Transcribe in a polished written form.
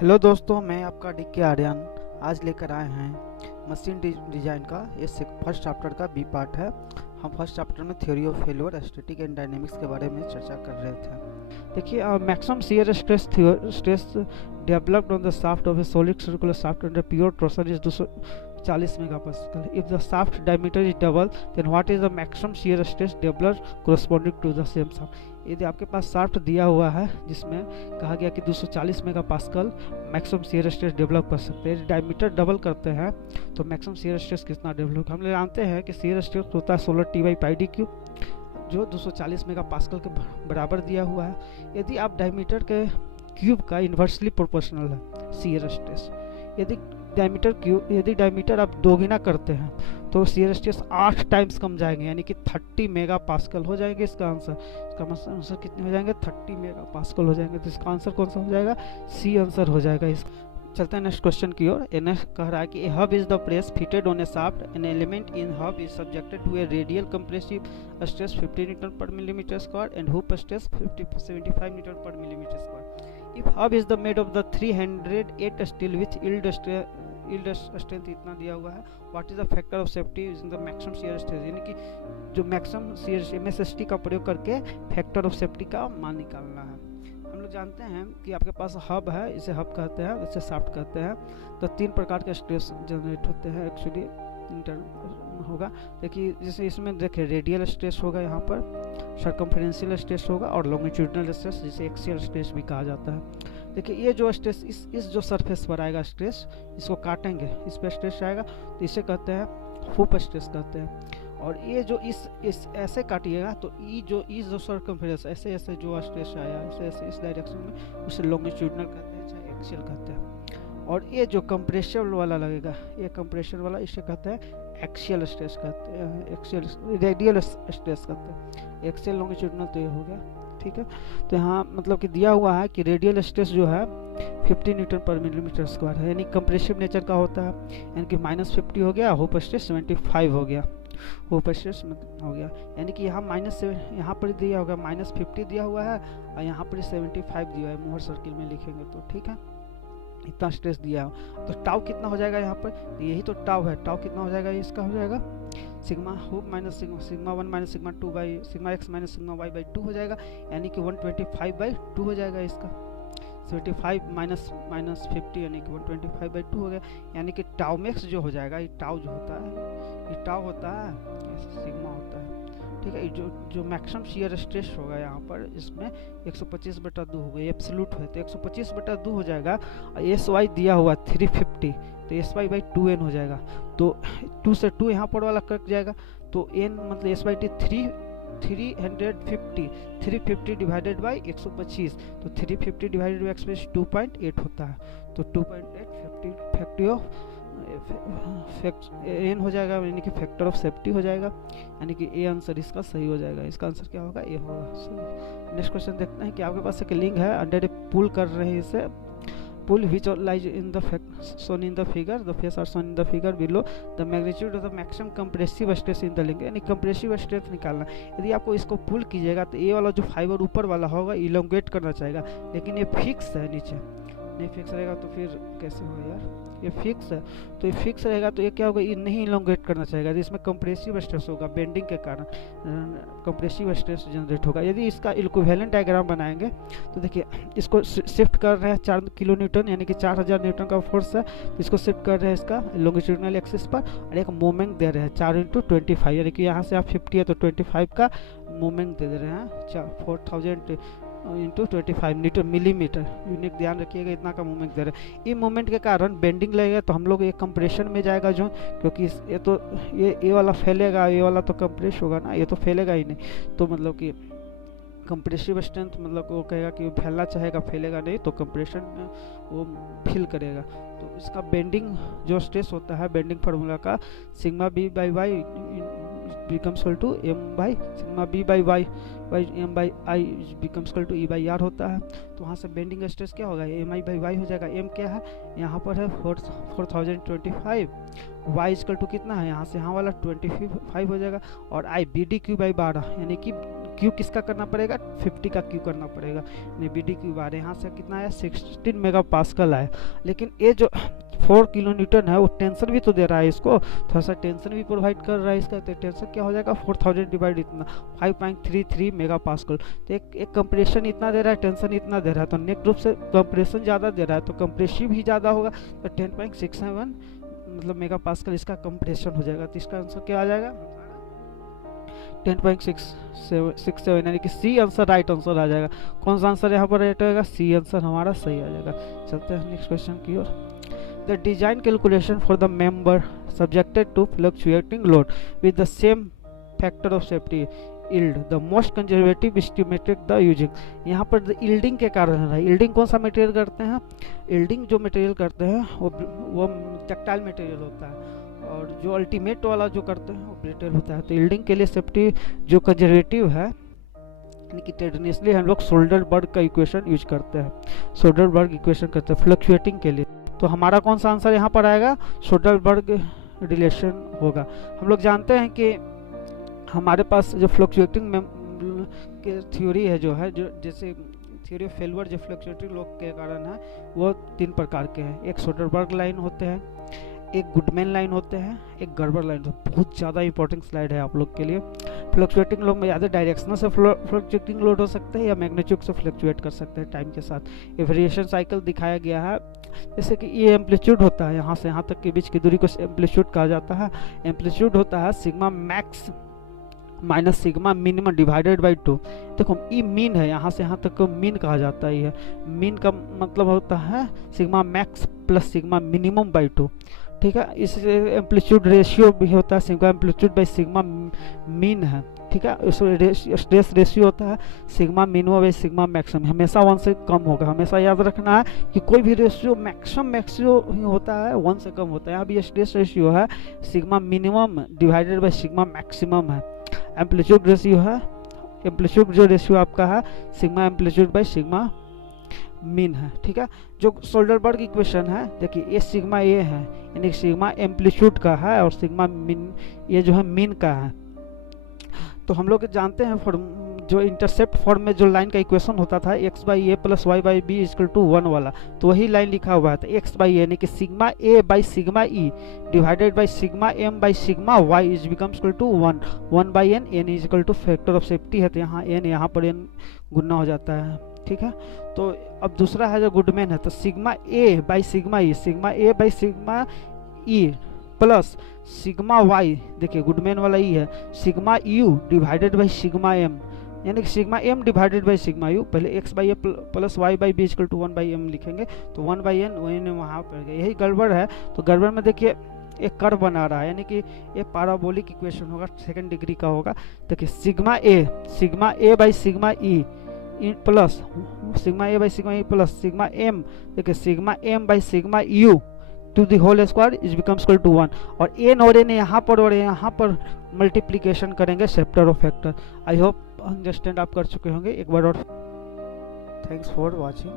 Hello दोस्तों, मैं आपका डीके आर्यन आज लेकर आए हैं मशीन डिजाइन का ये फर्स्ट चैप्टर का बी पार्ट है। हम फर्स्ट चैप्टर में theory of failure, static and dynamics के बारे में चर्चा कर रहे थे। देखिए, maximum shear stress developed on the shaft of a solid circular shaft under pure torsion is 240 megapascal. If the shaft diameter is double then what is the maximum shear stress developed corresponding to the same shaft. यदि आपके पास shaft दिया हुआ है जिसमें कहा गया कि 240 megapascal maximum shear stress develop कर सकते हैं, डायमीटर डबल करते हैं तो मैक्सिमम शियर स्ट्रेस कितना डेवलप। हम लोग जानते हैं कि शियर स्ट्रेस होता है 16T/πd³ जो 240 मेगापास्कल के बराबर दिया हुआ है। यदि आप डायमीटर के क्यूब का इन्वर्सली प्रोपोर्शनल है शियर स्ट्रेस, यदि डायमीटर आप दोगुना करते हैं तो शियर स्ट्रेस 8 टाइम्स कम जाएंगे, यानी कि 30 मेगापास्कल हो जाएंगे। इसका आंसर कितने हो जाएंगे? 30 मेगापास्कल हो जाएंगे। तो इसका आंसर कौन सा हो जाएगा? सी आंसर हो जाएगा इसका। चलते हैं नेक्स्ट क्वेश्चन की ओर। नेक्स्ट कह रहा है कि a hub is the press fitted on a shaft, an element in hub is subjected to a radial compressive stress 50 newton per millimetre square and hoop stress 75 newton per millimetre square. If hub is the made of the 308 steel with yield strength इतना दिया हुआ है, what is the factor of safety using the maximum shear stress, यानी कि जो maximum shear MSST का प्रयोग करके factor of safety का मान निकालना है। हम लोग जानते हैं कि आपके पास हब है, इसे हब कहते हैं, इसे शाफ्ट कहते हैं। तो 3 प्रकार के स्ट्रेस जनरेट होते हैं एक्चुअली होगा। देखिए जैसे इसमें देखिए रेडियल स्ट्रेस होगा, यहाँ पर सर्कमफ्रेंशियल स्ट्रेस होगा और लॉन्गिट्यूडिनल स्ट्रेस जिसे एक्सियल स्ट्रेस भी कहा जाता है। देखिए ये जो स्ट्रेस इस जो सरफेस पर आएगा स्ट्रेस, इसको काटेंगे इस पर स्ट्रेस आएगा तो इसे कहते हैं हुप स्ट्रेस कहते हैं। और ये जो इस ऐसे काटिएगा तो ई जो सर्कमफ्रेंस ऐसे ऐसे जो स्ट्रेस आया ऐसे ऐसे इस डायरेक्शन में उसे लॉन्गिट्यूडिनल कहते हैं चाहे एक्सियल कहते हैं। और ये जो कंप्रेशन वाला लगेगा, ये कंप्रेशन वाला इसे कहते हैं एक्सियल स्ट्रेस कहते हैं, एक्सियल रेडियल स्ट्रेस कहते हैं। एक्सियल लॉन्गिट्यूडिनल तो ये हो गया, ठीक है। तो यहाँ मतलब कि दिया हुआ है कि रेडियल स्ट्रेस जो है 50 न्यूटन पर मिलीमीटर स्क्वायर है, यानी कंप्रेसिव नेचर का होता है, यानी कि -50 हो गया, हुप स्ट्रेस 75 हो गया, हुप स्ट्रेस हो गया, यानी कि यहाँ यहाँ पर दिया होगा -50 दिया हुआ है और यहाँ पर 75 दिया है, मोहर सर्किल में लिखेंगे तो ठीक है। इतना स्ट्रेस दिया हो तो टाउ कितना हो जाएगा यहाँ पर? तो यही तो टाउ है। टाउ कितना हो जाएगा? इसका हो जाएगा sigma hoop minus sigma 1 minus sigma 2 by sigma x minus sigma y by 2 हो जाएगा, यानी कि 125/2 हो जाएगा इसका। 75 माइनस 50 यानी कि 125/2 हो गया, यानी कि टाउ मैक्स जो हो जाएगा, ये टाउ जो होता है, ये टाउ होता है, सिग्मा होता है, ठीक है। जो मैक्सिमम शियर स्ट्रेस होगा यहाँ पर इसमें 125/2 हो गया, एब्सोल्यूट है तो 125/2 हो जाएगा। और एस वाई दिया हुआ 350 तो एस वाई बाई 2n हो जाएगा। तो 2 से 2 यहाँ पर वाला कट जाएगा तो n मतलब S Y T 350 divided by 125, तो 350 डिवाइडेड बाई 125 2.8 होता है। तो 2.8 फैक्टर ऑफ एन हो जाएगा, यानी कि फैक्टर ऑफ सेफ्टी हो जाएगा, यानी कि ए आंसर इसका सही हो जाएगा। इसका आंसर क्या होगा? ए होगा। नेक्स्ट क्वेश्चन देखते हैं कि आपके पास एक लिंक है, अंडर ए पुल कर रहे हैं इसे, पुल which lies in the shown in the figure, the face are shown in the figure below, the magnitude of the maximum compressive stress in the link, यानी कंप्रेसिव स्ट्रेस निकालना। यदि आपको इसको पुल कीजिएगा तो ये वाला जो फाइबर ऊपर वाला होगा इलोंगेट करना चाहेगा, लेकिन ये फिक्स है, नीचे नहीं फिक्स रहेगा तो फिर कैसे होगा यार? ये फिक्स है तो ये फिक्स रहेगा तो ये क्या होगा? ये नहीं इलोंगेट करना चाहेगा, इसमें कंप्रेसिव स्ट्रेस होगा, बेंडिंग के कारण कंप्रेसिव स्ट्रेस जनरेट होगा। यदि इसका इक्विवेलेंट डायग्राम बनाएंगे तो देखिए इसको शिफ्ट कर रहे हैं 4 किलो न्यूटन, यानी कि 4000 न्यूटन का फोर्स है, इसको शिफ्ट कर रहे हैं इसका लॉन्गिट्यूडिनल एक्सिस पर और एक मोमेंट दे रहे हैं 4 × 25, यानी कि यहाँ से आप 50 है तो 25 का मोमेंट दे रहे हैं 4000 इंटू 25 न्यूटन मिलीमीटर, यूनिट ध्यान रखिएगा, इतना का मूवमेंट दे रहे हैं। ये मूवमेंट के कारण बेंडिंग लगेगा तो हम लोग ये कंप्रेशन में जाएगा जो, क्योंकि ये तो ये वाला फैलेगा, ये वाला तो कंप्रेस होगा ना, ये तो फैलेगा ही नहीं। तो मतलब कि कंप्रेसिव स्ट्रेंथ मतलब वो कहेगा कि फैलना चाहेगा, फैलेगा नहीं, तो कंप्रेशन में वो फील करेगा। तो इसका बेंडिंग जो स्ट्रेस होता है, बेंडिंग फार्मूला का sigma B by Y becomes equal to m by sigma B by Y by M by I becomes equal to e by R होता है। तो वहाँ से बेंडिंग स्ट्रेस क्या होगा? एम आई बाई वाई हो जाएगा। एम क्या है? यहाँ पर है 4025, वाई इक्वल टू कितना है? यहाँ से यहाँ वाला 25 हो जाएगा, और आई बी डी क्यू बाई 12, यानी कि क्यू किसका करना पड़ेगा, 50 का क्यू करना पड़ेगा। बी डी क्यू बार यहाँ से कितना आया, 16 मेगा पास्कल आया। लेकिन ये जो 4 किलो न्यूटन है वो टेंशन भी तो दे रहा है इसको, थोड़ा सा टेंशन भी प्रोवाइड कर रहा है इसका। तो टेंशन क्या हो जाएगा, 4000 डिवाइड इतना 5.33 मेगा पास्कल। तो एक कंप्रेशन इतना दे रहा है, टेंशन इतना दे रहा है, तो नेट रूप से कंप्रेशन ज़्यादा दे रहा है, तो कंप्रेसिव ही ज़्यादा होगा। तो 10.67 मतलब मेगा पास्कल इसका कंप्रेशन हो जाएगा। तो इसका आंसर क्या आ जाएगा, 10.67 यानी कि सी आंसर राइट आंसर आ जाएगा। कौन सा आंसर यहाँ पर राइट होगा, सी आंसर हमारा सही आ जाएगा। चलते हैं नेक्स्ट क्वेश्चन की ओर। The design calculation for the member subjected to fluctuating load with the same factor of safety yield the most conservative estimated the using। यहाँ पर yielding के कारण है। yielding कौन सा मटेरियल करते हैं, yielding जो मटेरियल करते हैं वो टेक्टाइल मटेरियल होता है, और जो अल्टीमेट वाला जो करते हैं वो ब्रिटेल होता है। तो yielding के लिए सेफ्टी जो कंजर्वेटिव है, यानी कि ट्रेडिशनली हम लोग सोल्डरबर्ग का इक्वेशन यूज करते हैं, सोल्डरबर्ग इक्वेशन करते हैं फ्लक्चुएटिंग के लिए। तो हमारा कौन सा आंसर यहाँ पर आएगा, सोल्डरबर्ग रिलेशन होगा। हम लोग जानते हैं कि हमारे पास जो फ्लक्चुएटिंग के थ्योरी है जो है, जो जैसे थ्योरी ऑफ फेल्योर जो फ्लक्चुएटिंग लोड के कारण है, वो 3 प्रकार के हैं। एक सोल्डरबर्ग लाइन होते हैं, एक गुडमैन लाइन होते हैं, एक गर्बर लाइन। तो बहुत ज़्यादा इंपॉर्टेंट स्लाइड है आप लोग के लिए। फ्लक्चुएटिंग लोड में या तो डायरेक्शनल से फ्लक्चुएटिंग लोड हो सकते हैं या मैग्नीट्यूड से फ्लक्चुएट कर सकते हैं टाइम के साथ। ये वेरिएशन साइकिल दिखाया गया है, जैसे कि ये एम्पलीट्यूड होता है, यहाँ से यहाँ तक के बीच की दूरी को एम्पलीट्यूड कहा जाता है। एम्पलीट्यूड होता है sigma max minus sigma minimum divided by 2। देखो ई मीन है, यहाँ से यहाँ तक को मीन कहा जाता है। ये मीन का मतलब होता है sigma max plus sigma minimum by 2, ठीक है। इस एम्पलीट्यूड रेशियो भी होता है sigma amplitude by sigma mean है, ठीक है। स्ट्रेस रेशियो होता है sigma minimum by sigma maximum, हमेशा 1 से कम होगा। हमेशा याद रखना है कि कोई भी रेशियो मैक्सिमम ही होता है, 1 से कम होता है। यहाँ भी स्ट्रेस रेशियो है sigma minimum divided by sigma maximum है। एम्पलीट्यूड रेशियो है, एम्पलीट्यूड जो रेशियो आपका है sigma amplitude by sigma mean है, ठीक है। जो सोल्डरबर्ग इक्वेशन है, देखिए ये सिग्मा ए है, यानी सिग्मा एम्पलीट्यूड का है, और सिग्मा मीन ये जो है मीन का है। तो हम लोग जानते हैं फॉर्म, जो इंटरसेप्ट फॉर्म में जो लाइन का इक्वेशन होता था x by A plus Y by B equal to 1 वाला, तो वही लाइन लिखा हुआ है। तो x बाई ए यानी कि sigma A by sigma E divided by sigma M by sigma Y is becomes equal to 1 by N, N is equal to factor of safety है, तो यहाँ एन यहाँ पर एन गुना हो जाता है, ठीक है। तो अब दूसरा है जो गुडमैन है, तो sigma A by sigma E, sigma A by sigma E plus sigma Y, देखिए गुडमैन वाला ई है, sigma U divided by sigma M, यानी कि sigma M divided by sigma U. पहले X by A plus Y by B equal to 1 by M लिखेंगे, तो 1 by N वही ने वहाँ पर गए, यही गड़बड़ है। तो गड़बड़ में देखिए एक कर्व बना रहा है, यानी कि ये पैराबोलिक इक्वेशन होगा, 2nd डिग्री का होगा। देखिए sigma A by sigma E plus sigma A by sigma E plus sigma M, देखिए sigma M by sigma U to the whole square is becomes equal to 1, और N और N यहाँ पर और यहाँ पर मल्टीप्लीकेशन करेंगे chapter of factor. I hope understand आप कर चुके होंगे। एक बार और थैंक्स फॉर वॉचिंग।